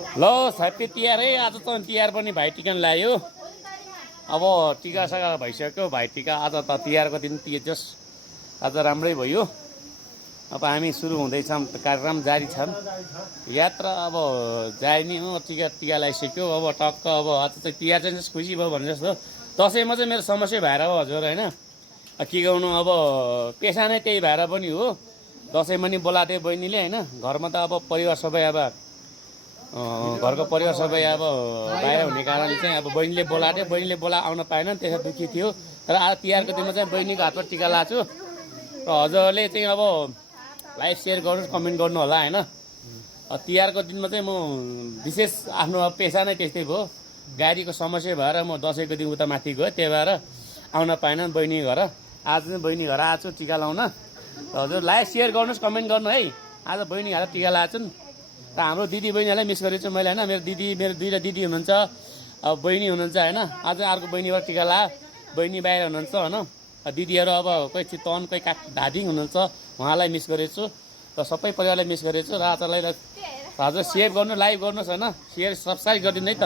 ल ह्याप्पी तिहार है। आज त तिहार पनि भाइटिका ल्यायो। अब टिकासका भइसक्यो भाइटिका। आज त तिहारको दिन जस आज राम्रै भयो। अब हामी सुरु हुँदैछौँ, कार्यक्रम जारी छन्। यात्रा अब जारी नै हो। टिका लगाइसक्यो। अब टक्क अब आज चाहिँ तिहार चाहिँ खुसी भयो भने जस्तो। दसैँमा चाहिँ मेरो समस्या भएर हो हजुर होइन, के गर्नु अब पेसा नै त्यही भएर पनि हो। दसैँमा नि बोलाएको थियो बहिनीले होइन। घरमा त अब परिवार सबै अब घरको परिवार सबै अब बाहिर हुने कारणले चाहिँ अब बहिनीले बोलाएको थियो। बहिनीले आउन पाएन, त्यसो दुःखी थियो। तर आज तिहारको दिनमा चाहिँ बहिनीको हातमा टिका लाछु। र हजुरहरूले चाहिँ अब लाइक सेयर गर्नुहोस्, कमेन्ट गर्नु होला होइन। तिहारको दिनमा चाहिँ म विशेष आफ्नो पेसा नै त्यस्तै भयो। गाडीको समस्या भएर म दसैँको दिन उता माथि गएँ, त्यही भएर आउन पाएन बहिनी घर। आज चाहिँ बहिनी घर आएको छु टिका लाउन। र हजुर लाइक सेयर गर्नुहोस्, कमेन्ट गर्नु है। आज बहिनी घर टिका लगाएको छु। र हाम्रो दिदी बहिनीहरूलाई मिस गरेको छु मैले होइन। मेरो दुईवटा दिदी हुनुहुन्छ, अब बहिनी हुनुहुन्छ होइन। आज अर्को बहिनीबाट टिका ला, बहिनी बाहिर हुनुहुन्छ होइन। दिदीहरू अब कोही चितवन, कोही धादिङ हुनुहुन्छ, उहाँलाई मिस गरेको छु। र सबै परिवारलाई मिस गरेको छु। र आजलाई हजुर सेयर गर्नु, लाइभ गर्नुहोस् होइन। सेयर सब्सक्राइब गरिदिनु है त।